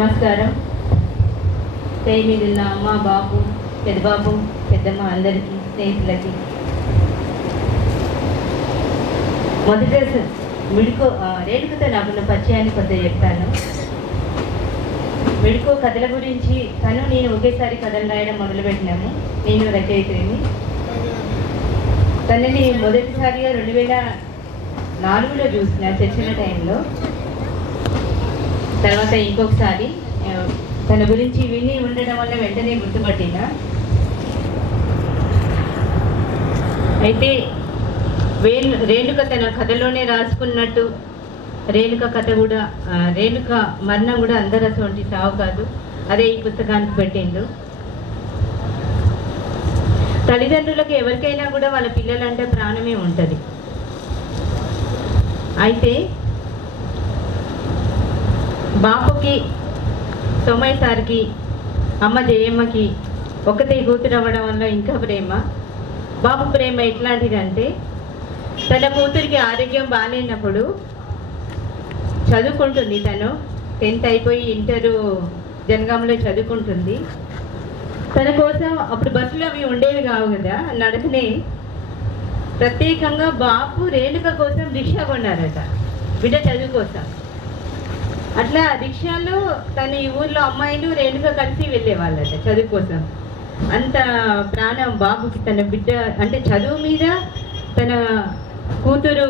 నమస్కారం. పేరు మీద ఉన్న అమ్మ, బాబు, పెద్దబాబు, పెద్దమ్మ అందరికీ, స్నేహితులకి మొదట రేణుకతో నాకున్న పరిచయాన్ని కొంత చెప్తాను. మెడుకో కథల గురించి నేను ఒకేసారి కథలు రాయడం మొదలుపెట్టినాము. నేను రచయిత్రిని. తనని మొదటిసారిగా 2004లో చూసిన చర్చల టైంలో. తర్వాత ఇంకొకసారి తన గురించి విని ఉండడం వల్ల వెంటనే గుర్తుపట్టిన. అయితే రేణుక తన కథలోనే రాసుకున్నట్టు రేణుక కథ కూడా, రేణుక మరణం కూడా అందరూ అటువంటి సావు కాదు. అదే ఈ పుస్తకానికి పెట్టిండు. తల్లిదండ్రులకు ఎవరికైనా కూడా వాళ్ళ పిల్లలంటే ప్రాణమే ఉంటుంది. అయితే బాపుకి, సోమయ్య సార్కి, అమ్మ జయమ్మకి ఒకతే కూతురు అవ్వడం వల్ల ఇంకా ప్రేమ. బాబు ప్రేమ ఎట్లాంటిదంటే, తన కూతురికి ఆరోగ్యం బాగాలేనప్పుడు చదువుకుంటుంది. తను 10th అయిపోయి ఇంటరు జనగాంలో చదువుకుంటుంది. తన కోసం అప్పుడు బస్సులు అవి ఉండేవి కావు కదా, నడకనే ప్రత్యేకంగా బాపు రేణుక కోసం రిక్షా కొన్నారట, బిడ్డ చదువు కోసం. అట్లా రిక్షాలో తన ఈ ఊర్లో అమ్మాయిలు రేణుక కలిసి వెళ్ళేవాళ్ళట చదువు కోసం. అంత ప్రాణం బాబుకి తన బిడ్డ అంటే చదువు మీద, తన కూతురు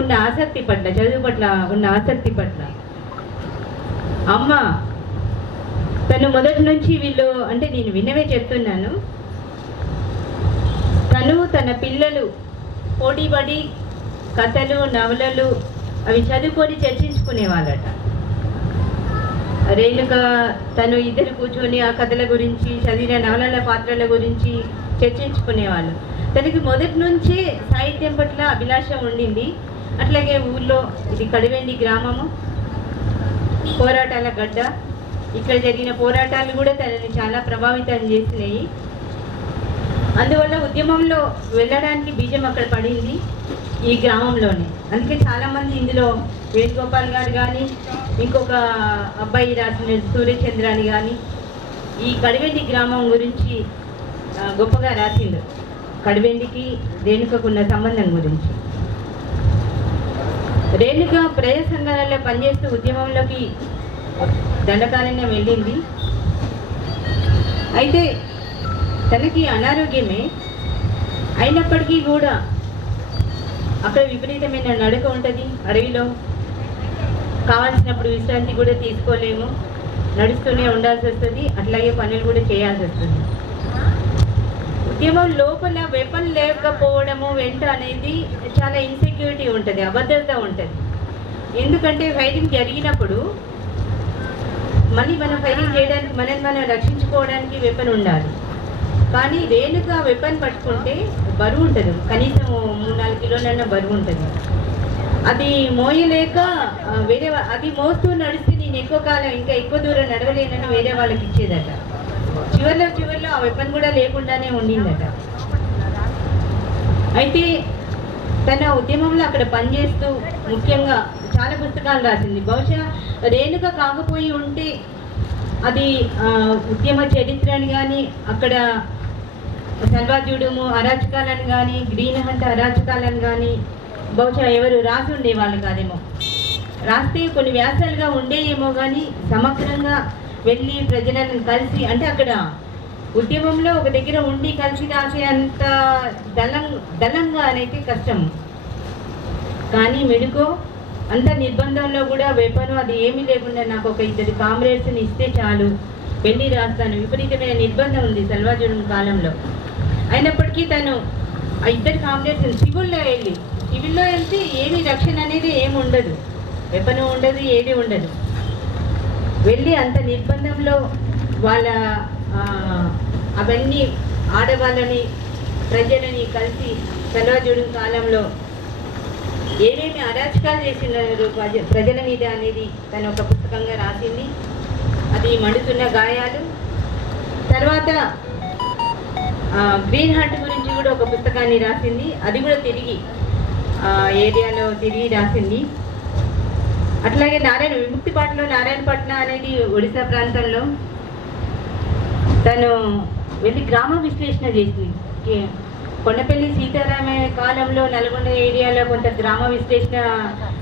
ఉన్న ఆసక్తి పట్ల, చదువు పట్ల ఉన్న ఆసక్తి పట్ల. అమ్మ తను మొదటి నుంచి వీళ్ళు అంటే నేను విన్నవే చెప్తున్నాను. తను తన పిల్లలు పోటీపడి కథలు, నవలలు అవి చదువుకొని చర్చించుకునేవాళ్ళట. రేణుక తను ఇద్దరు కూర్చొని ఆ కథల గురించి, చదివిన నవలల పాత్రల గురించి చర్చించుకునేవాళ్ళు. తనకి మొదటి నుంచే సాహిత్యం పట్ల అభిలాష ఉండింది. అట్లాగే ఊళ్ళో ఇది కడివెండి గ్రామము, పోరాటాల గడ్డ. ఇక్కడ జరిగిన పోరాటాలు కూడా తనని చాలా ప్రభావితం చేసినాయి. అందువల్ల ఉద్యమంలో వెళ్ళడానికి బీజం అక్కడ పడింది, ఈ గ్రామంలోనే. అందుకే చాలామంది ఇందులో వేణుగోపాల్ గారు కానీ, ఇంకొక అబ్బాయి రాసిన సూర్యచంద్ర అని కానీ ఈ కడివెండి గ్రామం గురించి గొప్పగా రాసిండు. కడివెండికి రేణుకకున్న సంబంధం గురించి. రేణుక ప్రజా సంఘాలలో పనిచేస్తూ ఉద్యమంలోకి దండకారణ్యం వెళ్ళింది. అయితే తనకి అనారోగ్యమే అయినప్పటికీ కూడా అక్కడ విపరీతమైన నడక ఉంటుంది అడవిలో. కావాల్సినప్పుడు విశ్రాంతి కూడా తీసుకోలేము, నడుస్తూనే ఉండాల్సి వస్తుంది. అట్లాగే పనులు కూడా చేయాల్సి వస్తుంది. ఉద్యమం లోపల వెపన్ లేకపోవడము వెంట అనేది చాలా ఇన్సెక్యూరిటీ ఉంటుంది, అభద్రత ఉంటుంది. ఎందుకంటే ఫైటింగ్ జరిగినప్పుడు మళ్ళీ మనం ఫైటింగ్ చేయడానికి, మనం రక్షించుకోవడానికి వెపన్ ఉండాలి. కానీ రేణుక వెపన్ పట్టుకుంటే బరువు ఉంటుంది, కనీసం 3-4 కిలోలన్నా బరువు ఉంటుంది. అది మోయలేక అది మోస్తూ నడిస్తే నేను ఎక్కువ కాలం ఇంకా ఎక్కువ దూరం నడవలేనని వేరే వాళ్ళకి ఇచ్చేదట. చివరిలో ఆ వెపన్ కూడా లేకుండానే ఉండిందట. అయితే తన ఉద్యమంలో అక్కడ పనిచేస్తూ ముఖ్యంగా చాలా పుస్తకాలు రాసింది. బహుశా రేణుక కాకపోయి ఉంటే అది ఉద్యమ చరిత్రని కానీ, అక్కడ సల్వాజుడుము అరాచకాలను కానీ, గ్రీన్ హంట్ అరాచకాలను కానీ బహుశా ఎవరు రాసి ఉండేవాళ్ళు కాదేమో. రాస్తే కొన్ని వ్యాసాలుగా ఉండేయేమో, కానీ సమగ్రంగా వెళ్ళి ప్రజలను కలిసి, అంటే అక్కడ ఉద్యమంలో ఒక దగ్గర ఉండి కలిసి రాసే అంత దళంగా అనేది కష్టం. కానీ మెడుకో అంత నిర్బంధంలో కూడా వెపను అది ఏమీ లేకుండా నాకు ఒక 2 కామ్రేడ్స్ని ఇస్తే చాలు, వెళ్ళి రాస్తాను. విపరీతమైన నిర్బంధం ఉంది సల్వాజుడు కాలంలో. అయినప్పటికీ తను ఆ 2 కామ్రేడ్స్ సివిల్లో వెళ్తే ఏమి రక్షణ అనేది ఏమి ఉండదు, వెపను ఉండదు, ఏది ఉండదు. వెళ్ళి అంత నిర్బంధంలో వాళ్ళ అవన్నీ ఆడవాళ్ళని, ప్రజలని కలిసి సల్వాజుడు కాలంలో ఏమేమి అరాచకాలు చేసినారు ప్రజల మీద అనేది తను ఒక పుస్తకంగా రాసింది. అది మండుతున్న గాయాలు. తర్వాత గ్రీన్ హంట్ గురించి కూడా ఒక పుస్తకాన్ని రాసింది. అది కూడా తిరిగి ఏరియాలో తిరిగి రాసింది. అట్లాగే విముక్తిపాటలో నారాయణపట్నం అనేది ఒడిశా ప్రాంతంలో తను వెళ్ళి గ్రామ విశ్లేషణ చేసింది. కొండపల్లి సీతారామయ్య కాలంలో నల్గొండ ఏరియాలో కొంత గ్రామ విశ్లేషణ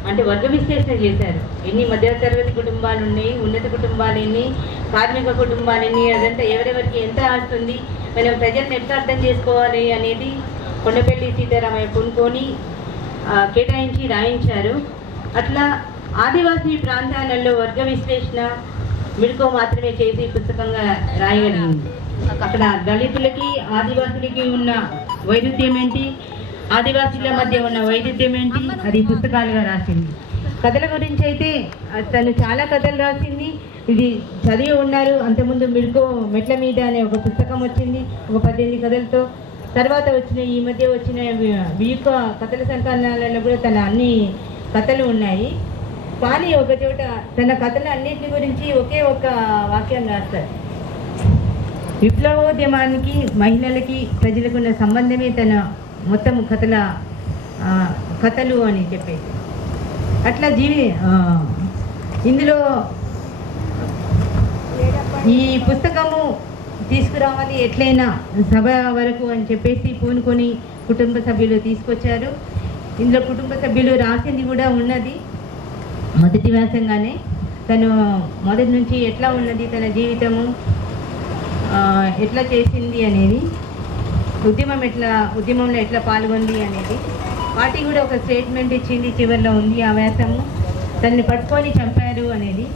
అంటే వర్గ విశ్లేషణ చేశారు. ఎన్ని మధ్యతరగతి కుటుంబాలు ఉన్నాయి, ఉన్నత కుటుంబాలు ఎన్ని, కార్మిక కుటుంబాలు ఎన్ని, అదంతా ఎవరెవరికి ఎంత ఆడుతుంది, మనం ప్రజలను ఎట్లా అర్థం చేసుకోవాలి అనేది కొండపల్లి సీతారామయ్య కొనుక్కొని కేటాయించి రాయించారు. అట్లా ఆదివాసీ ప్రాంతాలలో వర్గ విశ్లేషణ మిడుకో మాత్రమే చేసి పుస్తకంగా రాయగలిగింది. అక్కడ దళితులకి ఆదివాసులకి ఉన్న వైరుధ్యం ఏంటి, ఆదివాసీల మధ్య ఉన్న వైరుధ్యం ఏంటి, అది పుస్తకాలుగా రాసింది. కథల గురించి అయితే తను చాలా కథలు రాసింది. ఇది చదివి ఉన్నారు. అంతకుముందు మిడుకో మెట్ల మీద అనే ఒక పుస్తకం వచ్చింది, ఒక 18 కథలతో. తర్వాత వచ్చిన ఈ మధ్య వచ్చిన వీక కథల సంకలనాలలో కూడా తన అన్ని కథలు ఉన్నాయి. కానీ ఒక చోట తన కథలు అన్నింటి గురించి ఒకే ఒక వాక్యం రాస్తారు. విప్లవోద్యమానికి మహిళలకి ప్రజలకు ఉన్న సంబంధమే తన మొత్తం కథలు అని చెప్పేసి అట్లా ఇందులో ఈ పుస్తకము తీసుకురావాలి ఎట్లయినా సభ వరకు అని చెప్పేసి పూనుకొని కుటుంబ సభ్యులు తీసుకొచ్చారు. ఇందులో కుటుంబ సభ్యులు రాసింది కూడా ఉన్నది. మొదటి వ్యాసంగానే తను మొదటి నుంచి ఎట్లా ఉన్నది తన జీవితము, ఎట్లా చేసింది అనేది, ఉద్యమంలో ఎట్లా పాల్గొంది అనేది, పార్టీ కూడా ఒక స్టేట్మెంట్ ఇచ్చింది. చివరిలో ఉంది ఆ వ్యాసము. తనని పట్టుకొని చంపారు అనేది.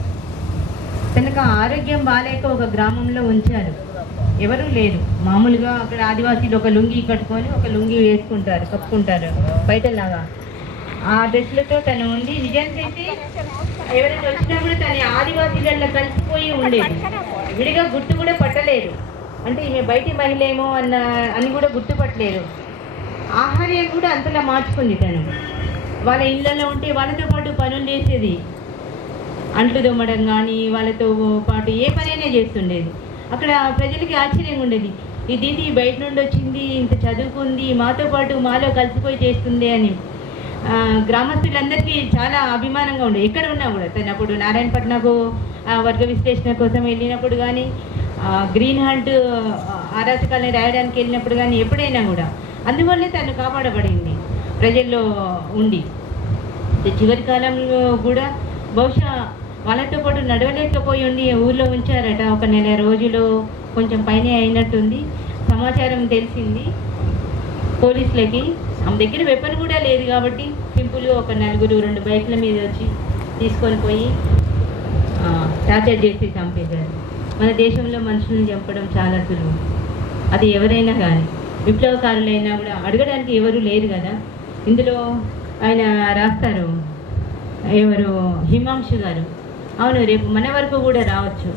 తనకు ఆరోగ్యం బాగాలేక ఒక గ్రామంలో ఉంచారు, ఎవరూ లేరు. మామూలుగా అక్కడ ఆదివాసీలు ఒక లుంగి కట్టుకొని ఒక లుంగి వేసుకుంటారు, కప్పుకుంటారు బయటలాగా. ఆ డ్రెస్లతో తను ఉండి నిజానికైతే ఎవరైనా వచ్చినా కూడా తన ఆదివాసీలలో కలిసిపోయి ఉండేది. విడిగా గుర్తు కూడా పట్టలేదు. అంటే ఈమె బయటి మహిళ ఏమో అని కూడా గుర్తుపట్టలేదు. ఆహార్యం కూడా అంతలా మార్చుకుంది తను. వాళ్ళ ఇళ్ళలో ఉంటే వాళ్ళతో పాటు పనులు చేసేది. అంట్లు దొమ్మడం కానీ వాళ్ళతో పాటు ఏ పనైనా చేస్తుండేది. అక్కడ ప్రజలకి ఆశ్చర్యంగా ఉండేది, ఇది బయట నుండి వచ్చింది, ఇంత చదువుకుంది, మాతో పాటు మాలో కలిసిపోయి చేస్తుంది అని. గ్రామస్తులందరికీ చాలా అభిమానంగా ఉండేది. ఎక్కడ ఉన్నా కూడా తను అప్పుడు నారాయణపట్నకు వర్గ విశ్లేషణ కోసం వెళ్ళినప్పుడు కానీ, గ్రీన్ హంట్ అరాచకాలని రాయడానికి వెళ్ళినప్పుడు కానీ, ఎప్పుడైనా కూడా అందువల్లే తను కాపాడబడింది ప్రజల్లో ఉండి. చివరి కాలంలో కూడా బహుశా వాళ్ళతో పాటు నడవలేకపోయి ఉండి ఊళ్ళో ఉంచారట. ఒక నెల రోజులు కొంచెం పైన అయినట్టుంది. సమాచారం తెలిసింది పోలీసులకి. ఆమె దగ్గర వెపన్ కూడా లేదు కాబట్టి సింపుల్గా ఒక నలుగురు 2 బైకుల మీద వచ్చి తీసుకొని పోయి టార్చర్ చేసి చంపేశారు. మన దేశంలో మనుషులను చంపడం చాలా సులువు. అది ఎవరైనా కానీ, విప్లవకారులైనా కూడా అడగడానికి ఎవరు లేరు కదా. ఇందులో ఆయన రాస్తారు, ఎవరు హిమాంశు గారు, అవును రేపు మన వరకు కూడా రావచ్చు.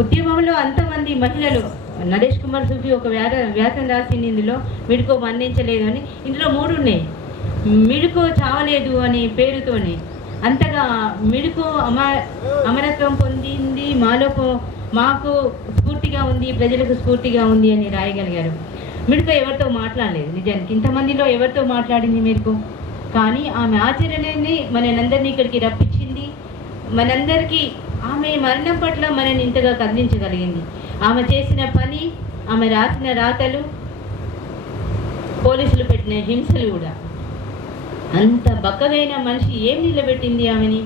ఉద్యమంలో అంతమంది మహిళలు, నరేష్ కుమార్ సూఫీ ఒక వ్యాసం రాసింది ఇందులో, మిడుకో మన్నించలేదు అని. ఇందులో 3 ఉన్నాయి. మిడుకో చావలేదు అనే పేరుతోనే అంతగా మిడుకో అమరత్వం పొందింది, మాకు స్ఫూర్తిగా ఉంది, ప్రజలకు స్ఫూర్తిగా ఉంది అని రాయగలిగారు. మిడుకో ఎవరితో మాట్లాడలేదు. నిజానికి ఇంతమందిలో ఎవరితో మాట్లాడింది మిడుకో? కానీ ఆమె ఆచరణని మనందరినీ ఇక్కడికి రప్పించింది. మనందరికీ ఆమె మరణం పట్ల మనని ఇంతగా కదిలించగలిగింది. ఆమె చేసిన పని, ఆమె రాసిన రాతలు, పోలీసులు పెట్టిన హింసలు కూడా. అంత బక్కగైన మనిషి ఏం నిలబెట్టింది ఆమెని?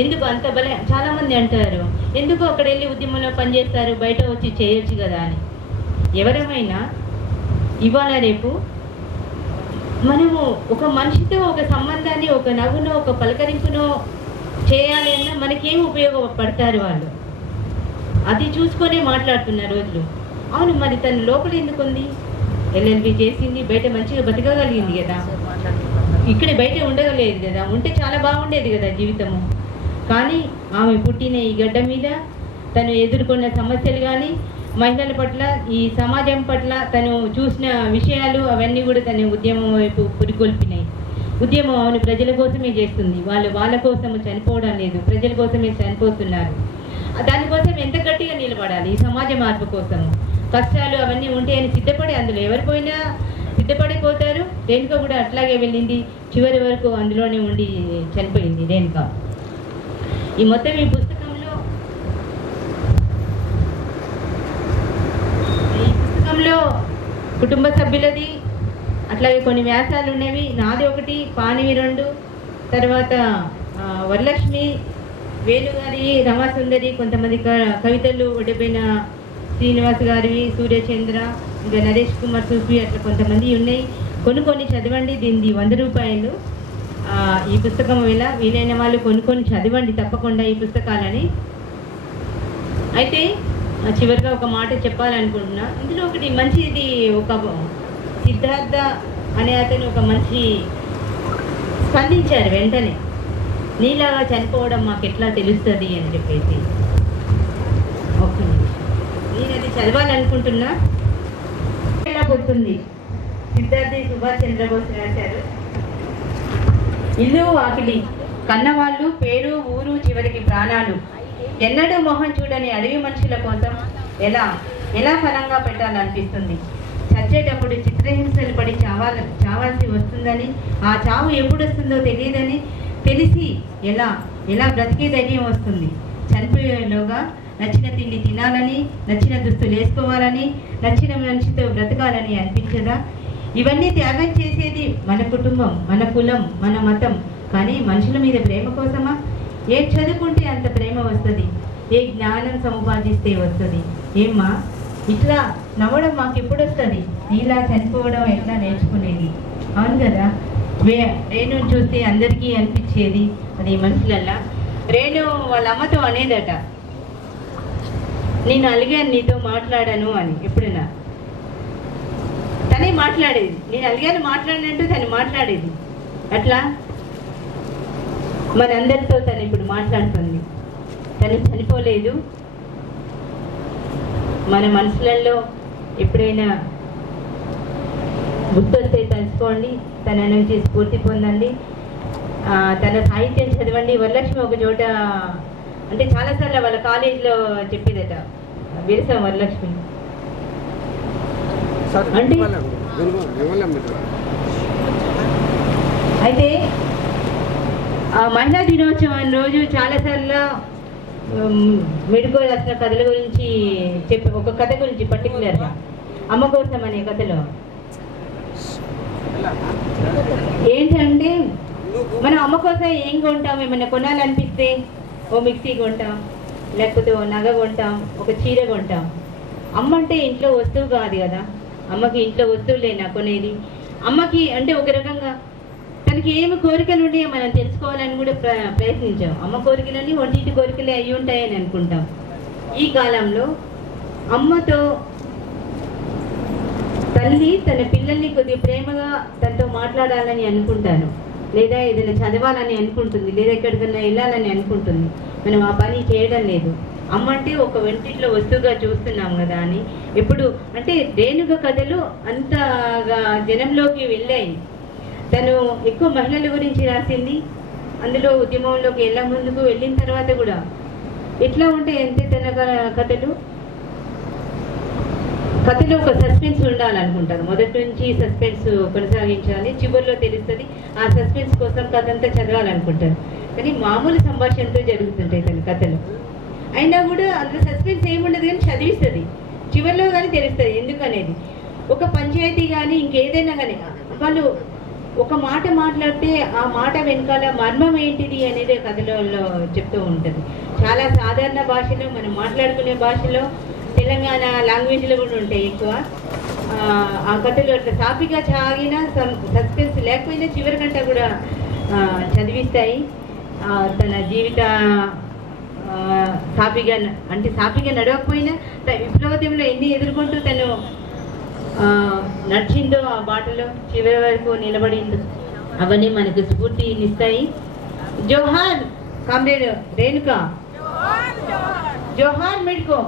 ఎందుకు అంత చాలామంది అంటారు, ఎందుకు అక్కడ వెళ్ళి ఉద్యమంలో పనిచేస్తారు, బయట వచ్చి చేయొచ్చు కదా అని. ఎవరమైనా ఇవాళ రేపు మనము ఒక మనిషితో ఒక సంబంధాన్ని, ఒక నవ్వునో ఒక పలకరింపునో చేయాలి అన్నా మనకేం ఉపయోగపడతారు వాళ్ళు, అది చూసుకొనే మాట్లాడుతున్న రోజులు. అవును, మరి తను లోపల ఎందుకు ఉంది? ఎల్ఎల్బి చేసింది, బయట మంచిగా బతకగలిగింది కదా, ఇక్కడ బయట ఉండగలేదు కదా, ఉంటే చాలా బాగుండేది కదా జీవితము. కానీ ఆమె పుట్టిన ఈ గడ్డ మీద తను ఎదుర్కొన్న సమస్యలు కానీ, మహిళల పట్ల, ఈ సమాజం పట్ల తను చూసిన విషయాలు అవన్నీ కూడా తన ఉద్యమం వైపు పురికొల్పినాయి. ఉద్యమం అవును ప్రజల కోసమే చేస్తుంది, వాళ్ళ కోసము చనిపోవడం లేదు, ప్రజల కోసమే చనిపోతున్నారు. దానికోసం ఎంత గట్టిగా నిలబడాలి, ఈ సమాజ మార్పు కోసము. కష్టాలు అవన్నీ ఉంటాయని సిద్ధపడి, అందులో ఎవరు పోయినా సిద్ధపడిపోతారు. రేణుక కూడా అట్లాగే వెళ్ళింది, చివరి వరకు అందులోనే ఉండి చనిపోయింది రేణుక. ఈ మొత్తం ఈ పుస్తకంలో కుటుంబ సభ్యులది, అట్లాగే కొన్ని వ్యాసాలు ఉన్నవి, నాది ఒకటి, పానివి 2, తర్వాత వరలక్ష్మి, వేణుగారి, రమాసుందరి, కొంతమంది కవితలు ఒడిపోయిన శ్రీనివాస్ గారివి, సూర్యచంద్ర, ఇంకా నరేష్ కుమార్ సూఫీ, అట్లా కొంతమంది ఉన్నాయి. కొన్ని చదవండి. దీనిది 100 రూపాయలు. ఈ పుస్తకం వీలైన వాళ్ళు కొన్ని చదవండి తప్పకుండా ఈ పుస్తకాలని. అయితే చివరిగా ఒక మాట చెప్పాలనుకుంటున్నా. ఇందులో ఒకటి మంచిది, ఒక సిద్ధార్థ అనే అతను ఒక మంచి స్పందించారు వెంటనే, నీలాగా చనిపోవడం మాకు ఎట్లా తెలుస్తుంది అని చెప్పేసి. ఒక్క నిమిషం, నేను అది చదవాలనుకుంటున్నా. ఎలా పోతుంది సిద్ధార్థి సుభాష్ చంద్రబోస్ రాశారు. ఇల్లు వాకిలి కన్నవాళ్ళు, పేరు ఊరు, చివరికి ప్రాణాలు, ఎన్నడూ మొహం చూడని అడవి మనుషుల కోసం ఎలా ఫలంగా పెట్టాలనిపిస్తుంది. చచ్చేటప్పుడు చిత్రహింసలు పడి చావాల్సి వస్తుందని, ఆ చావు ఎప్పుడు వస్తుందో తెలియదని తెలిసి ఎలా బ్రతికే ధైర్యం వస్తుంది. చనిపోయేలోగా నచ్చిన తిండి తినాలని, నచ్చిన దుస్తులు వేసుకోవాలని, నచ్చిన మనిషితో బ్రతకాలని అనిపించదా? ఇవన్నీ త్యాగం చేసేది మన కుటుంబం, మన కులం, మన మతం. కానీ మనుషుల మీద ప్రేమ కోసమా? ఏ చదువుకుంటే అంత ప్రేమ వస్తుంది, ఏ జ్ఞానం సంపాదిస్తే వస్తుంది. ఏమ్మా ఇట్లా నవ్వడం మాకు ఎప్పుడు వస్తుంది? ఇలా చనిపోవడం ఎట్లా నేర్చుకునేది? అవును కదా. రేణు చూస్తే అందరికీ అనిపించేది అది మనుషులల్లా. రేణు వాళ్ళ అమ్మతో అనేదట, నేను అలిగాను నీతో మాట్లాడాను అని. ఎప్పుడైనా తనే మాట్లాడేది, నేను అలిగాను మాట్లాడినట్టు తను మాట్లాడేది. అట్లా మనందరితో తను ఇప్పుడు మాట్లాడుతుంది. తను చనిపోలేదు. మన మనసులలో ఎప్పుడైనా గుర్తొస్తే తెలుసుకోండి, తన నుంచి స్ఫూర్తి పొందండి, తన సాహిత్యం చదవండి. వరలక్ష్మి ఒక చోట అంటే చాలాసార్లు వాళ్ళ కాలేజీలో చెప్పేదట, విరసం వరలక్ష్మి అంటే. అయితే మహిళా దినోత్సవం రోజు చాలాసార్లు మెడుకో రాసిన కథల గురించి చెప్పి, ఒక కథ గురించి పర్టికులర్గా అమ్మ కోసం అనే కథలో ఏంటంటే, మనం అమ్మ కోసం ఏం కొంటాం? ఏమైనా కొనాలనిపిస్తే ఓ మిక్సీ కొంటాం, లేకపోతే ఓ నగ కొంటాం, ఒక చీర కొంటాం. అమ్మ అంటే ఇంట్లో వస్తువు కాదు కదా. అమ్మకి ఇంట్లో వస్తువులేనా కొనేది? అమ్మకి అంటే ఒక రకంగా తనకి ఏమి కోరికలు ఉన్నాయో మనం తెలుసుకోవాలని కూడా ప్రయత్నించాం. అమ్మ కోరికలన్నీ ఒంటింటి కోరికలే అయి ఉంటాయని అనుకుంటాం. ఈ కాలంలో అమ్మతో తల్లి తన పిల్లల్ని కొద్దిగా ప్రేమగా తనతో మాట్లాడాలని అనుకుంటాను, లేదా ఏదైనా చదవాలని అనుకుంటుంది, లేదా ఎక్కడికైనా వెళ్ళాలని అనుకుంటుంది. మనం ఆ పని చేయడం లేదు. అమ్మ అంటే ఒక వెంటిట్లో వస్తువుగా చూస్తున్నాం కదా అని. ఎప్పుడు అంటే రేణుక కథలు అంతగా జనంలోకి వెళ్ళాయి. తను ఎక్కువ మహిళల గురించి రాసింది. అందులో ఉద్యమంలోకి ముందుకు వెళ్ళిన తర్వాత కూడా ఎట్లా ఉంటాయి అంటే తన కథలో ఒక సస్పెన్స్ ఉండాలనుకుంటారు. మొదటి నుంచి సస్పెన్స్ కొనసాగించాలి, చివరిలో తెలుస్తుంది. ఆ సస్పెన్స్ కోసం కథ అంతా చదవాలనుకుంటారు. కానీ మామూలు సంభాషణతో జరుగుతుంటాయి తన కథలు. అయినా కూడా అందులో సస్పెన్స్ ఏముండదు, కానీ చదివిస్తుంది. చివరిలో కానీ తెలుస్తుంది ఎందుకనేది. ఒక పంచాయతీ కానీ ఇంకేదైనా కానీ వాళ్ళు ఒక మాట మాట్లాడితే ఆ మాట వెనకాల మర్మం ఏంటిది అనేది కథలో చెప్తూ ఉంటుంది. చాలా సాధారణ భాషలో, మనం మాట్లాడుకునే భాషలో, తెలంగాణ లాంగ్వేజ్లో కూడా ఉంటాయి ఎక్కువ. ఆ కథలు అట్లా సాఫీగా సాగిన సస్పెన్స్ లేకపోయినా చివరికంట కూడా చదివిస్తాయి. తన జీవిత సాఫీగా నడవకపోయినా విప్లవోద్యమంలో ఎన్ని ఎదుర్కొంటూ తను నడిచిందో, ఆ బాటలో చివరి వరకు నిలబడిందో, అవన్నీ మనకు స్ఫూర్తినిస్తాయి. జోహార్ కామ్రేడ్ రేణుక, జోహార్ మెడ్కో.